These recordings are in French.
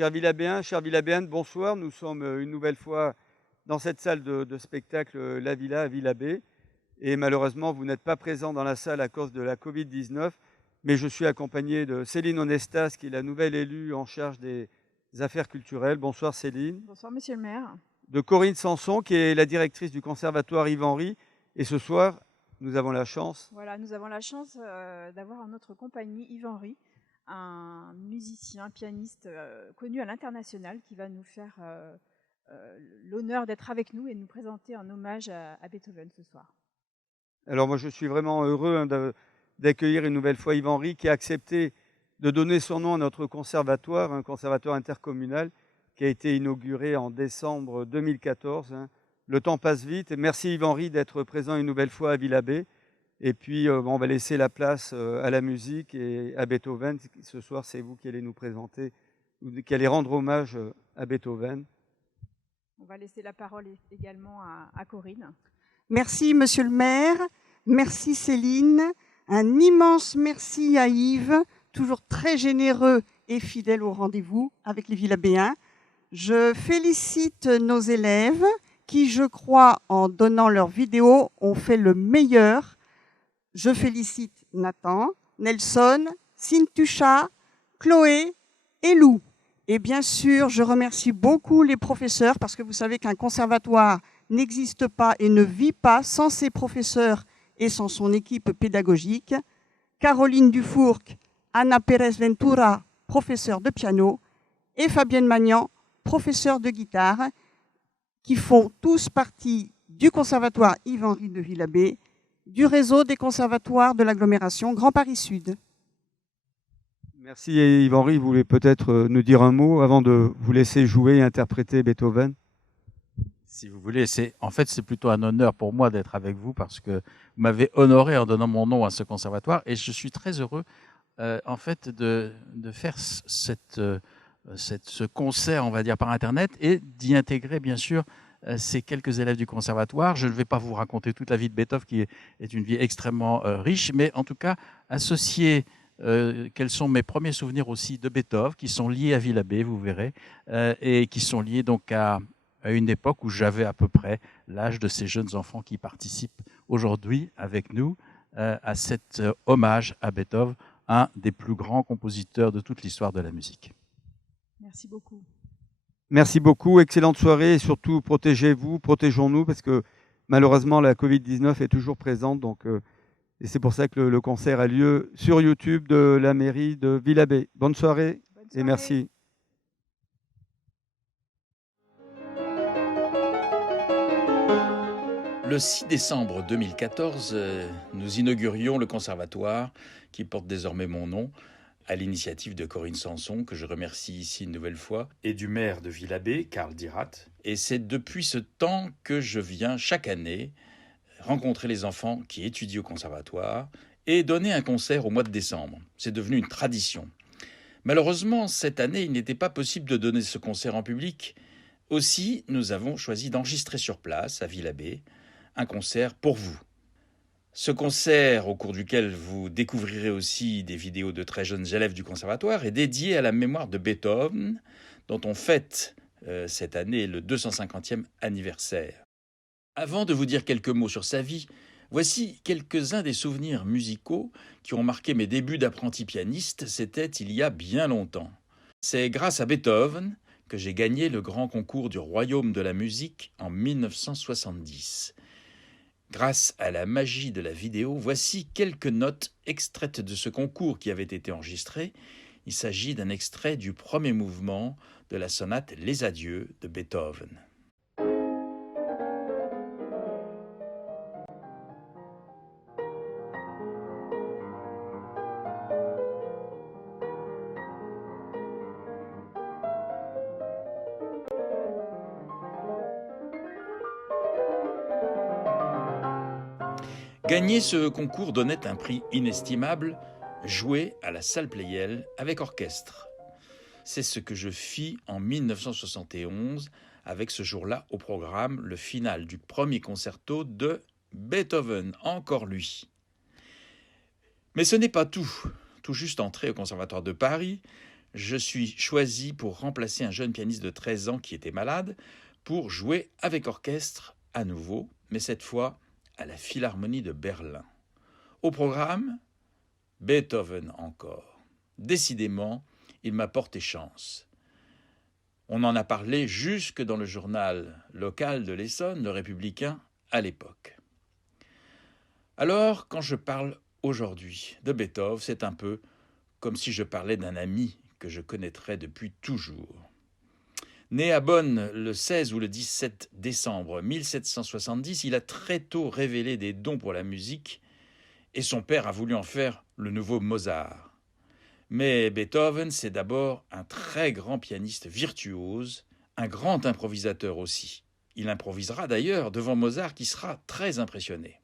Chers Villabéens, chères Villabéennes, bonsoir. Nous sommes une nouvelle fois dans cette salle de spectacle La Villa à Villabé. Et malheureusement, vous n'êtes pas présents dans la salle à cause de la Covid-19. Mais je suis accompagné de Céline Onestas, qui est la nouvelle élue en charge des affaires culturelles. Bonsoir Céline. Bonsoir Monsieur le maire. De Corinne Sanson, qui est la directrice du conservatoire Yves-Henry. Et ce soir, nous avons la chance. Voilà, nous avons la chance d'avoir en notre compagnie Yves-Henry, un musicien, pianiste connu à l'international, qui va nous faire l'honneur d'être avec nous et nous présenter un hommage à Beethoven ce soir. Alors moi, je suis vraiment heureux d'accueillir une nouvelle fois Yves-Henry, qui a accepté de donner son nom à notre conservatoire, un conservatoire intercommunal qui a été inauguré en décembre 2014. Le temps passe vite. Et merci Yves-Henry d'être présent une nouvelle fois à Villabé. Et puis, on va laisser la place à la musique et à Beethoven. Ce soir, c'est vous qui allez nous présenter, qui allez rendre hommage à Beethoven. On va laisser la parole également à Corinne. Merci, Monsieur le maire. Merci, Céline. Un immense merci à Yves, toujours très généreux et fidèle au rendez-vous avec les Villabéens. Je félicite nos élèves qui, je crois, en donnant leurs vidéos, ont fait le meilleur. Je félicite Nathan, Nelson, Cintusha, Chloé et Lou. Et bien sûr, je remercie beaucoup les professeurs parce que vous savez qu'un conservatoire n'existe pas et ne vit pas sans ses professeurs et sans son équipe pédagogique. Caroline Dufourc, Anna Pérez-Ventura, professeure de piano, et Fabienne Magnan, professeure de guitare, qui font tous partie du conservatoire Yves-Henry de Villabé, du réseau des conservatoires de l'agglomération Grand Paris Sud. Merci Yves-Henry, vous voulez peut-être nous dire un mot avant de vous laisser jouer et interpréter Beethoven? Si vous voulez, c'est plutôt un honneur pour moi d'être avec vous parce que vous m'avez honoré en donnant mon nom à ce conservatoire et je suis très heureux en fait de faire ce concert, on va dire, par Internet et d'y intégrer bien sûr ces quelques élèves du conservatoire. Je ne vais pas vous raconter toute la vie de Beethoven qui est une vie extrêmement riche, mais en tout cas associer quels sont mes premiers souvenirs aussi de Beethoven qui sont liés à Villabé, vous verrez, et qui sont liés donc à une époque où j'avais à peu près l'âge de ces jeunes enfants qui participent aujourd'hui avec nous à cet hommage à Beethoven, un des plus grands compositeurs de toute l'histoire de la musique. Merci beaucoup. Merci beaucoup, excellente soirée et surtout protégez-vous, protégeons-nous parce que malheureusement la Covid-19 est toujours présente. Donc, et c'est pour ça que le concert a lieu sur YouTube de la mairie de Villabé. Bonne soirée et merci. Le 6 décembre 2014, nous inaugurions le conservatoire qui porte désormais mon nom, à l'initiative de Corinne Sanson, que je remercie ici une nouvelle fois, et du maire de Villabé, Karl Dirat. Et c'est depuis ce temps que je viens chaque année rencontrer les enfants qui étudient au conservatoire et donner un concert au mois de décembre. C'est devenu une tradition. Malheureusement, cette année, il n'était pas possible de donner ce concert en public. Aussi, nous avons choisi d'enregistrer sur place, à Villabé, un concert pour vous. Ce concert, au cours duquel vous découvrirez aussi des vidéos de très jeunes élèves du conservatoire, est dédié à la mémoire de Beethoven, dont on fête cette année le 250e anniversaire. Avant de vous dire quelques mots sur sa vie, voici quelques-uns des souvenirs musicaux qui ont marqué mes débuts d'apprenti pianiste, c'était il y a bien longtemps. C'est grâce à Beethoven que j'ai gagné le grand concours du Royaume de la musique en 1970. Grâce à la magie de la vidéo, voici quelques notes extraites de ce concours qui avait été enregistré. Il s'agit d'un extrait du premier mouvement de la sonate Les Adieux de Beethoven. Gagner ce concours donnait un prix inestimable, jouer à la salle Pleyel avec orchestre. C'est ce que je fis en 1971 avec ce jour-là au programme le final du premier concerto de Beethoven, encore lui. Mais ce n'est pas tout. Tout juste entré au Conservatoire de Paris, je suis choisi pour remplacer un jeune pianiste de 13 ans qui était malade, pour jouer avec orchestre à nouveau, mais cette fois à la Philharmonie de Berlin. Au programme, Beethoven encore. Décidément, il m'a porté chance. On en a parlé jusque dans le journal local de l'Essonne, Le Républicain, à l'époque. Alors, quand je parle aujourd'hui de Beethoven, c'est un peu comme si je parlais d'un ami que je connaîtrais depuis toujours. Né à Bonn le 16 ou le 17 décembre 1770, il a très tôt révélé des dons pour la musique et son père a voulu en faire le nouveau Mozart. Mais Beethoven, c'est d'abord un très grand pianiste virtuose, un grand improvisateur aussi. Il improvisera d'ailleurs devant Mozart qui sera très impressionné.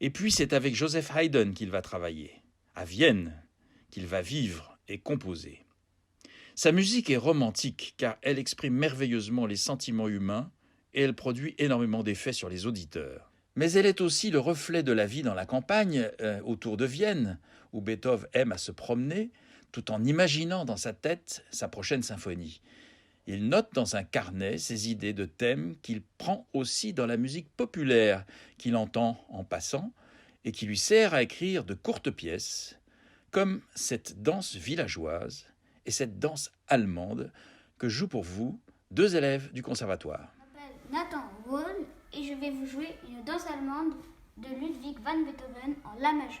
Et puis c'est avec Joseph Haydn qu'il va travailler, à Vienne, qu'il va vivre et composer. Sa musique est romantique car elle exprime merveilleusement les sentiments humains et elle produit énormément d'effets sur les auditeurs. Mais elle est aussi le reflet de la vie dans la campagne, autour de Vienne, où Beethoven aime à se promener, tout en imaginant dans sa tête sa prochaine symphonie. Il note dans un carnet ses idées de thèmes qu'il prend aussi dans la musique populaire, qu'il entend en passant, et qui lui sert à écrire de courtes pièces, comme cette danse villageoise et cette danse allemande que jouent pour vous 2 élèves du conservatoire. Je m'appelle Nathan Wohl et je vais vous jouer une danse allemande de Ludwig van Beethoven en La majeur.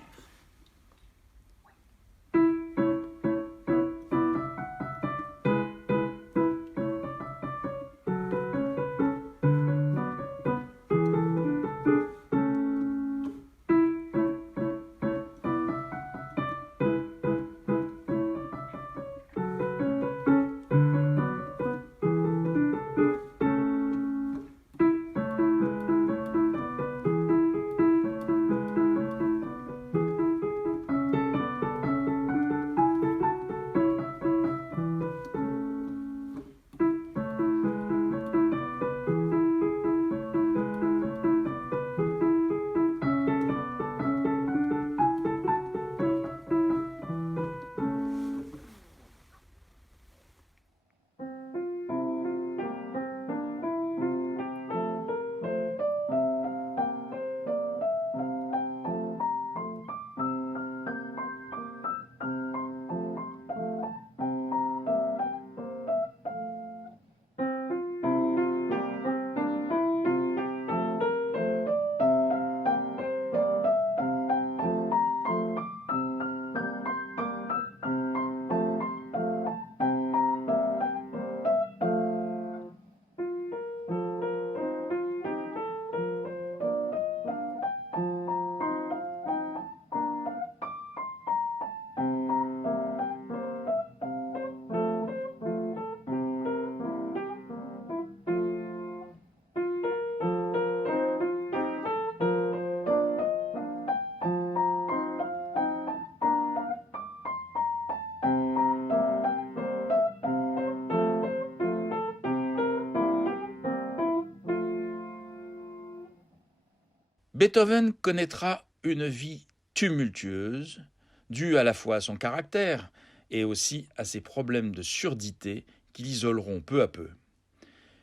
Beethoven connaîtra une vie tumultueuse, due à la fois à son caractère et aussi à ses problèmes de surdité qui l'isoleront peu à peu.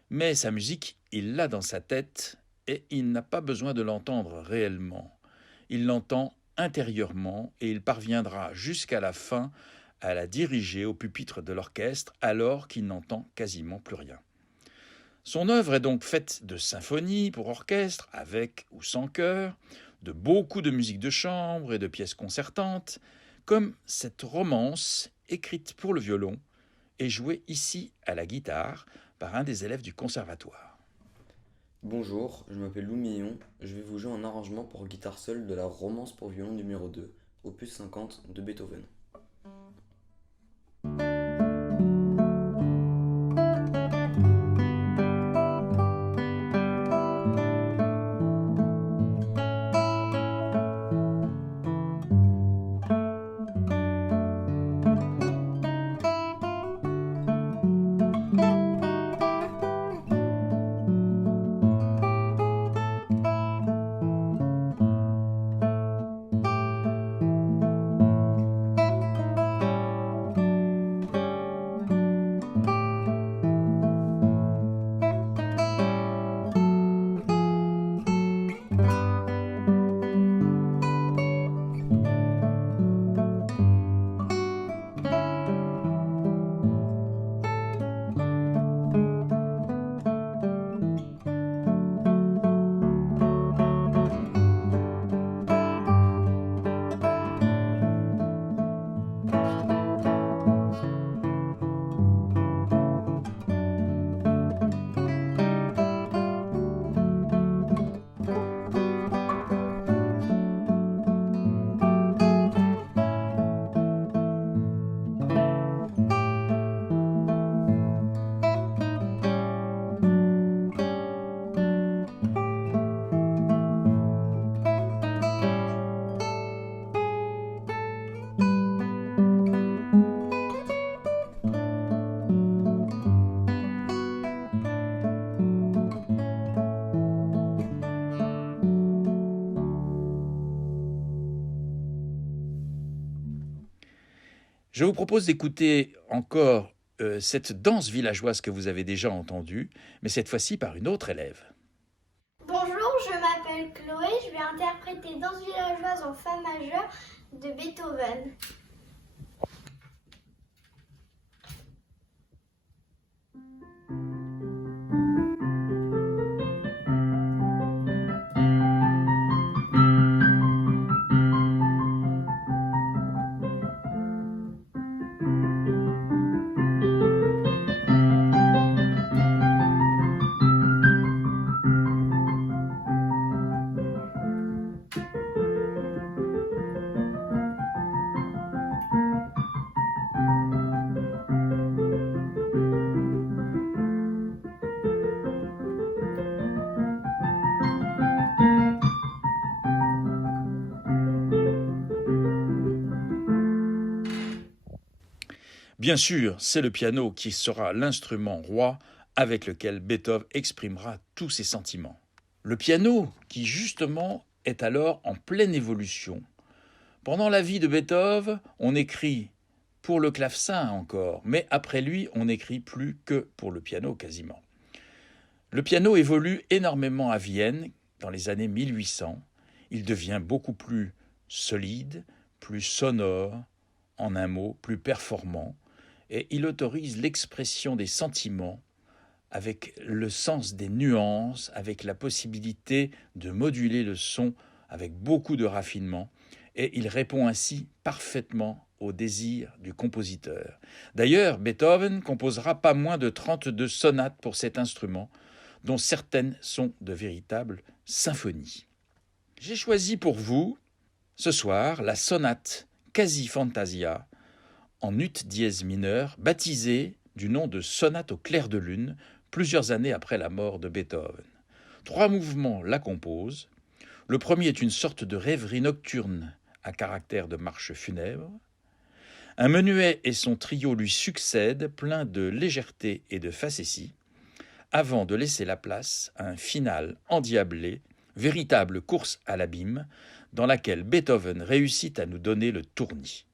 Mais sa musique, il l'a dans sa tête et il n'a pas besoin de l'entendre réellement. Il l'entend intérieurement et il parviendra jusqu'à la fin à la diriger au pupitre de l'orchestre alors qu'il n'entend quasiment plus rien. Son œuvre est donc faite de symphonies pour orchestre, avec ou sans chœur, de beaucoup de musique de chambre et de pièces concertantes, comme cette romance écrite pour le violon et jouée ici à la guitare par un des élèves du conservatoire. Bonjour, je m'appelle Lou Millon, je vais vous jouer un arrangement pour guitare seule de la romance pour violon numéro 2, opus 50 de Beethoven. Je vous propose d'écouter encore cette danse villageoise que vous avez déjà entendue, mais cette fois-ci par une autre élève. Bonjour, je m'appelle Chloé, je vais interpréter Danse villageoise en fa majeur de Beethoven. Bien sûr, c'est le piano qui sera l'instrument roi avec lequel Beethoven exprimera tous ses sentiments. Le piano qui justement est alors en pleine évolution. Pendant la vie de Beethoven, on écrit pour le clavecin encore, mais après lui, on n'écrit plus que pour le piano quasiment. Le piano évolue énormément à Vienne dans les années 1800. Il devient beaucoup plus solide, plus sonore, en un mot, plus performant, et il autorise l'expression des sentiments avec le sens des nuances, avec la possibilité de moduler le son avec beaucoup de raffinement, et il répond ainsi parfaitement au désir du compositeur. D'ailleurs, Beethoven composera pas moins de 32 sonates pour cet instrument, dont certaines sont de véritables symphonies. J'ai choisi pour vous, ce soir, la sonate Quasi Fantasia, en ut dièse mineur, baptisée du nom de sonate au clair de lune, plusieurs années après la mort de Beethoven. 3 mouvements la composent. Le premier est une sorte de rêverie nocturne à caractère de marche funèbre. Un menuet et son trio lui succèdent, plein de légèreté et de facétie, avant de laisser la place à un final endiablé, véritable course à l'abîme, dans laquelle Beethoven réussit à nous donner le tournis.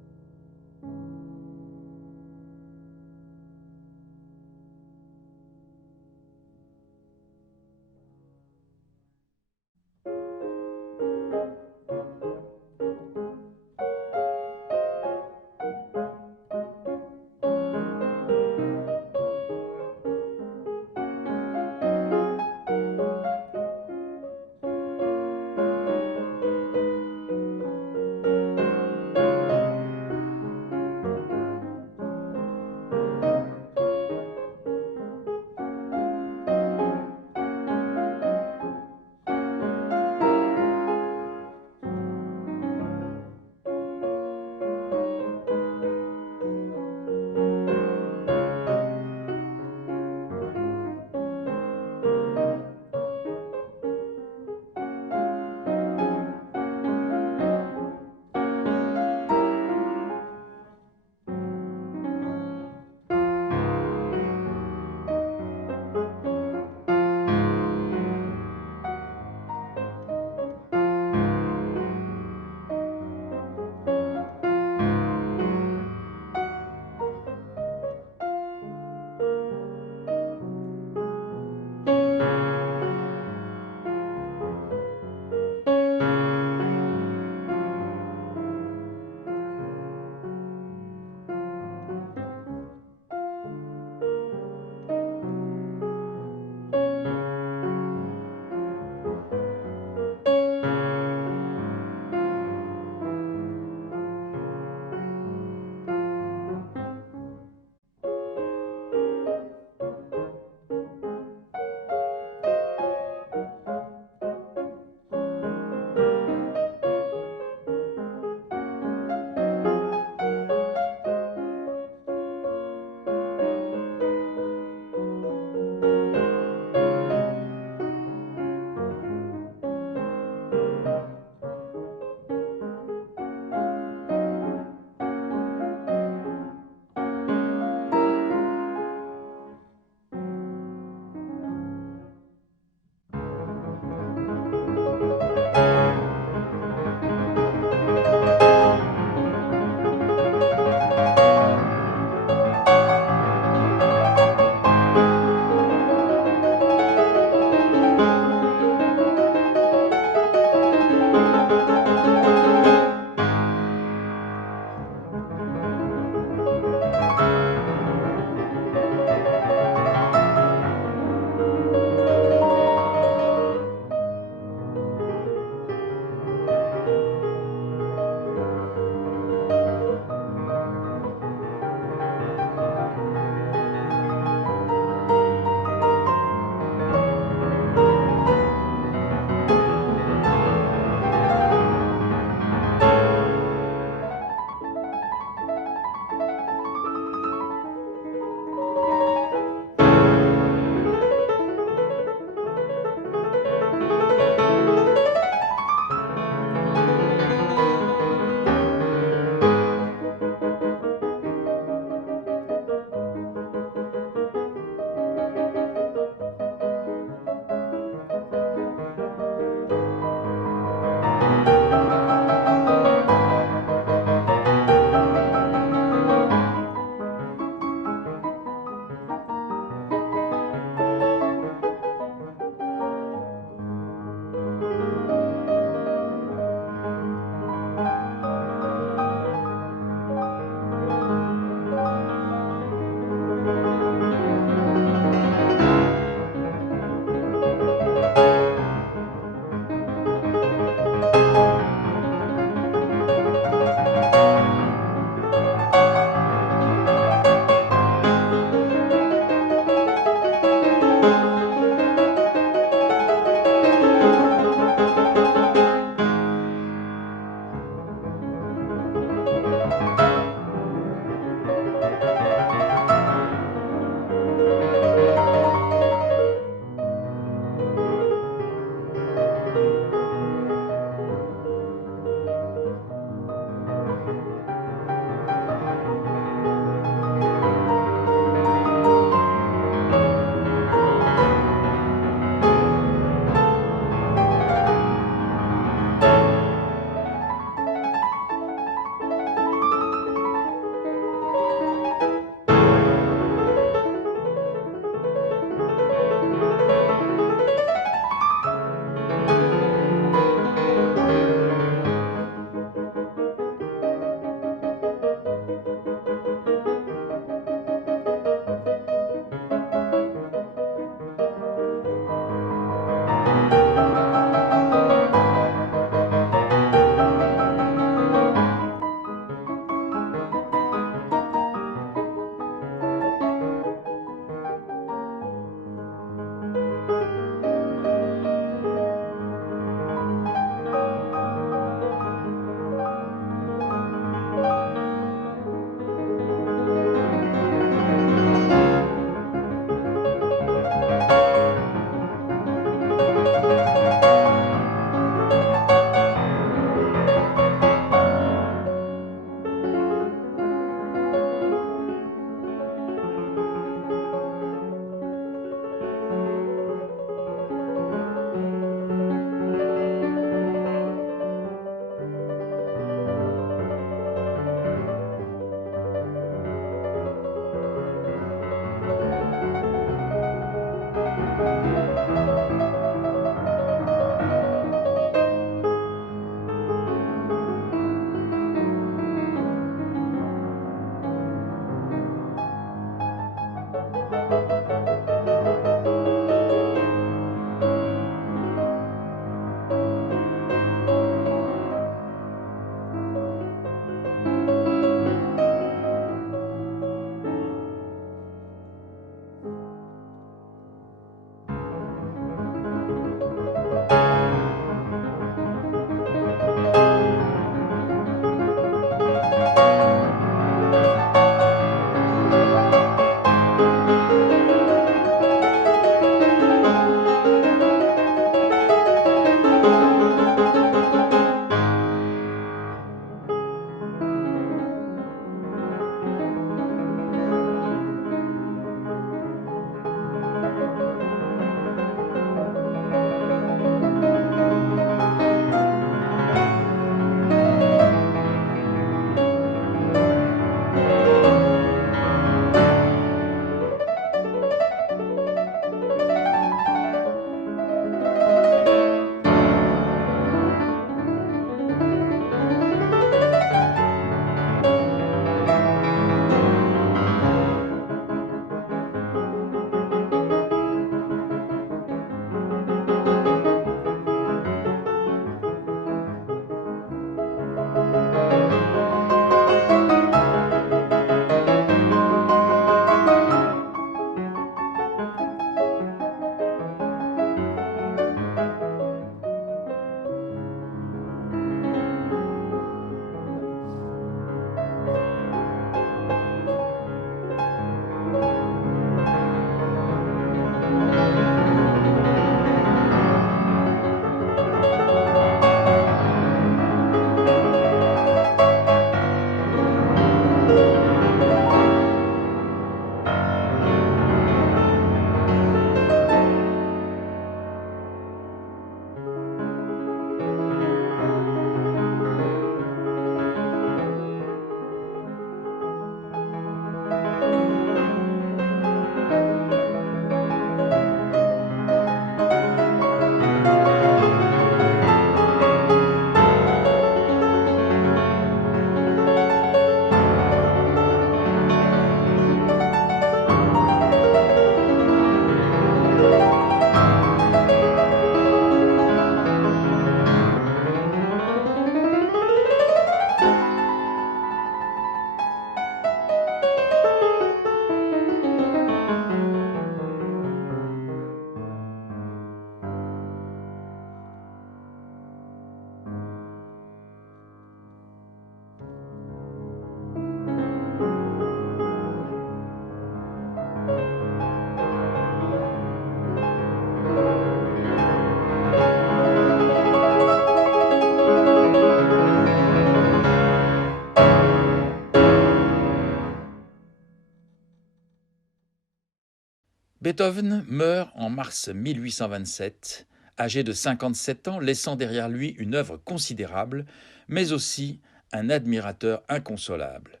Beethoven meurt en mars 1827, âgé de 57 ans, laissant derrière lui une œuvre considérable, mais aussi un admirateur inconsolable.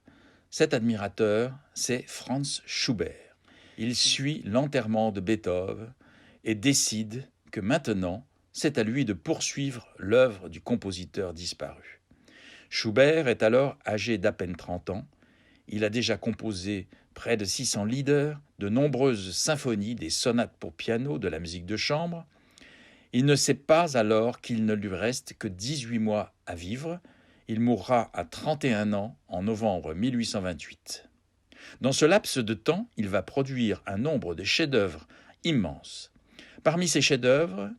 Cet admirateur, c'est Franz Schubert. Il suit l'enterrement de Beethoven et décide que maintenant, c'est à lui de poursuivre l'œuvre du compositeur disparu. Schubert est alors âgé d'à peine 30 ans. Il a déjà composé près de 600 lieder, de nombreuses symphonies, des sonates pour piano, de la musique de chambre. Il ne sait pas alors qu'il ne lui reste que 18 mois à vivre. Il mourra à 31 ans en novembre 1828. Dans ce laps de temps, il va produire un nombre de chefs-d'œuvre immenses. Parmi ces chefs-d'œuvre,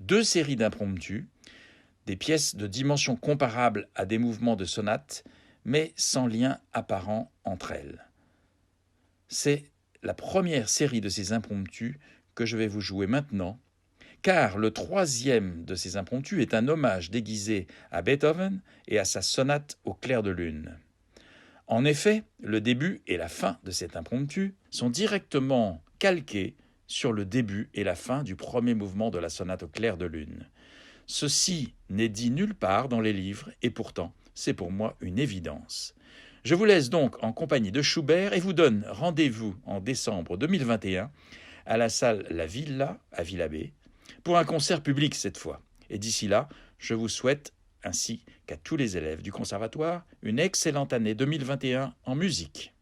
2 séries d'impromptus, des pièces de dimension comparable à des mouvements de sonates, mais sans lien apparent entre elles. C'est la première série de ces impromptus que je vais vous jouer maintenant, car le 3e de ces impromptus est un hommage déguisé à Beethoven et à sa sonate au clair de lune. En effet, le début et la fin de cet impromptu sont directement calqués sur le début et la fin du premier mouvement de la sonate au clair de lune. Ceci n'est dit nulle part dans les livres et pourtant, c'est pour moi une évidence. Je vous laisse donc en compagnie de Schubert et vous donne rendez-vous en décembre 2021 à la salle La Villa à Villabé pour un concert public cette fois. Et d'ici là, je vous souhaite, ainsi qu'à tous les élèves du conservatoire, une excellente année 2021 en musique.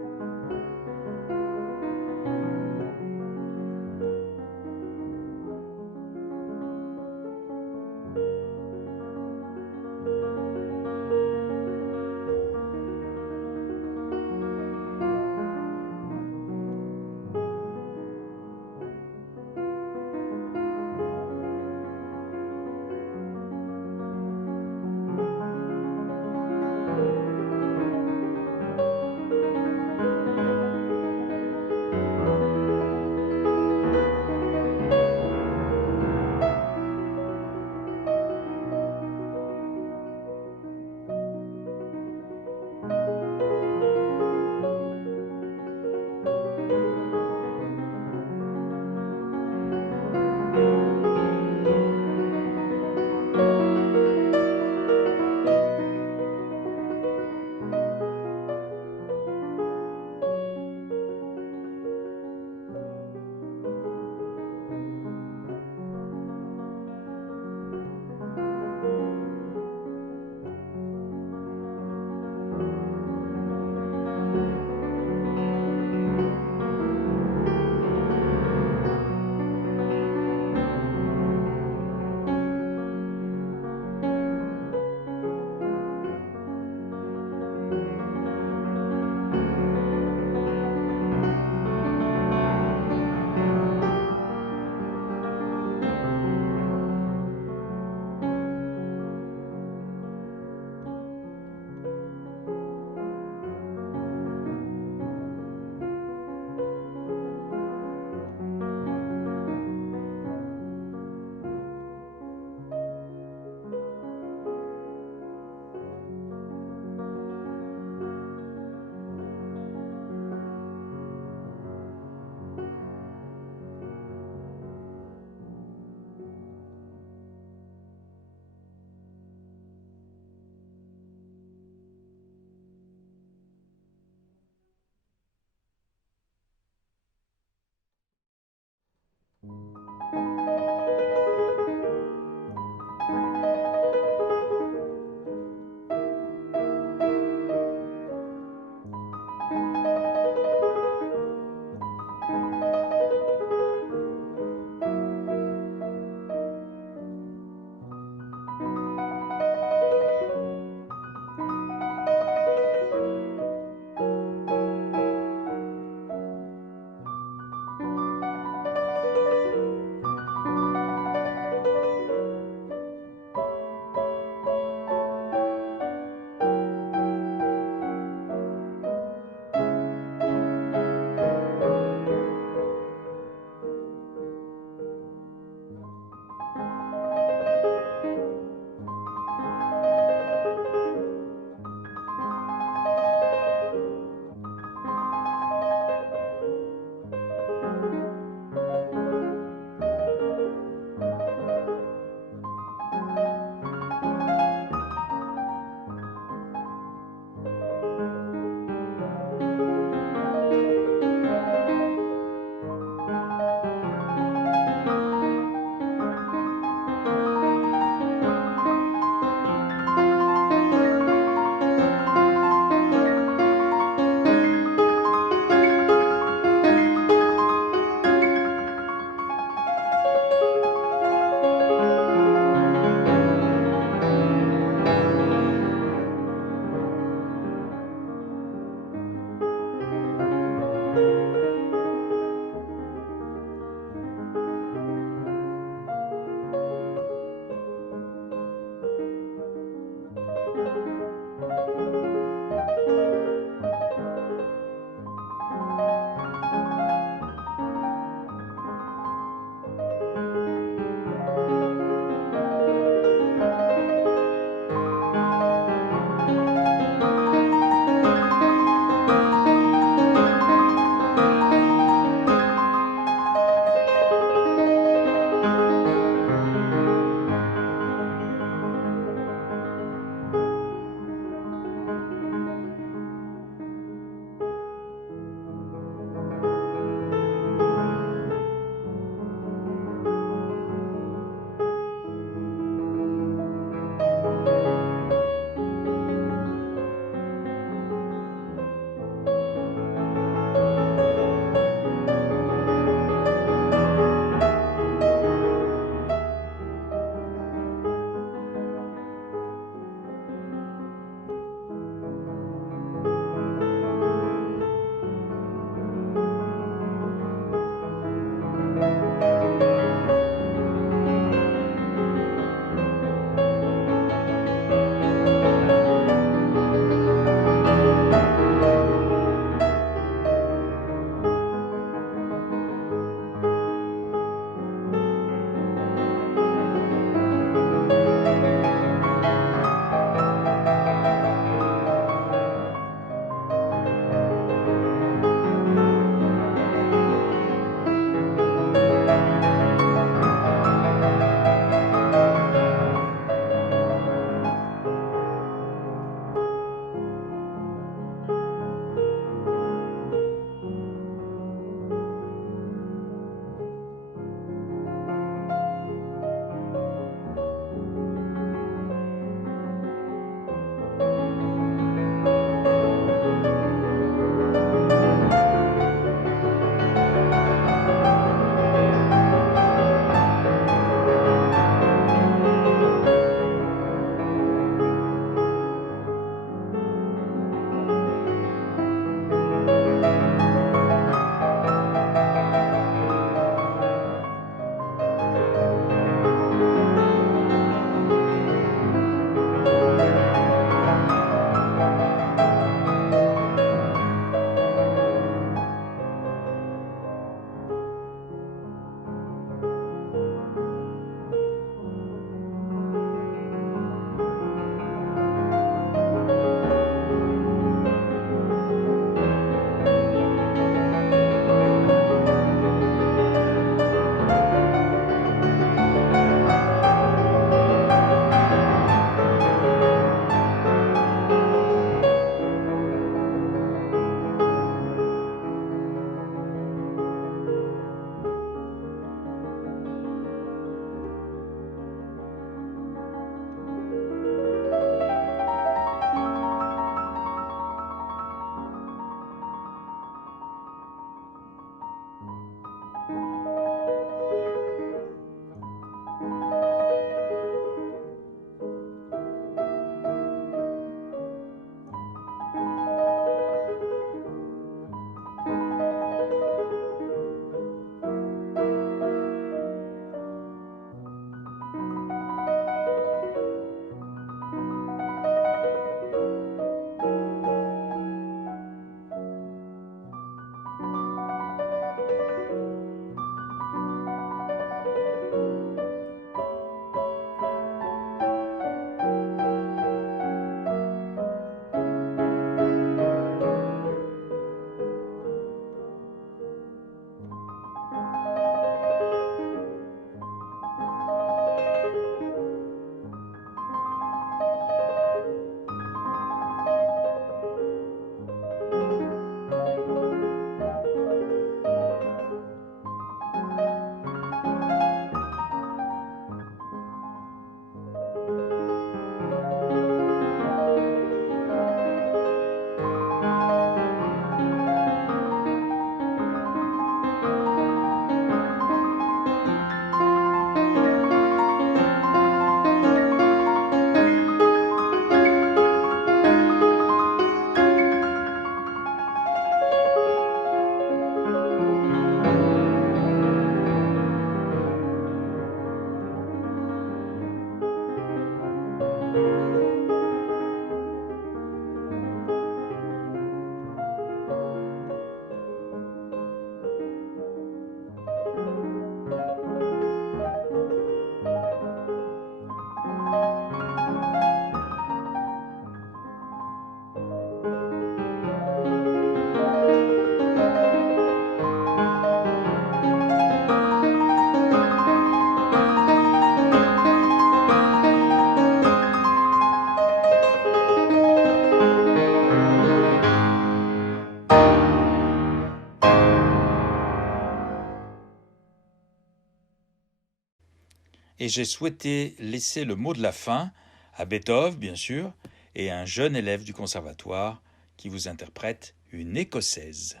et j'ai souhaité laisser le mot de la fin à Beethoven, bien sûr, et à un jeune élève du conservatoire qui vous interprète une écossaise.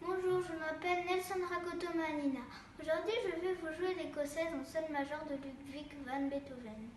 Bonjour, je m'appelle Nelson Rakotomanina. Aujourd'hui, je vais vous jouer l'écossaise en sol majeur de Ludwig van Beethoven.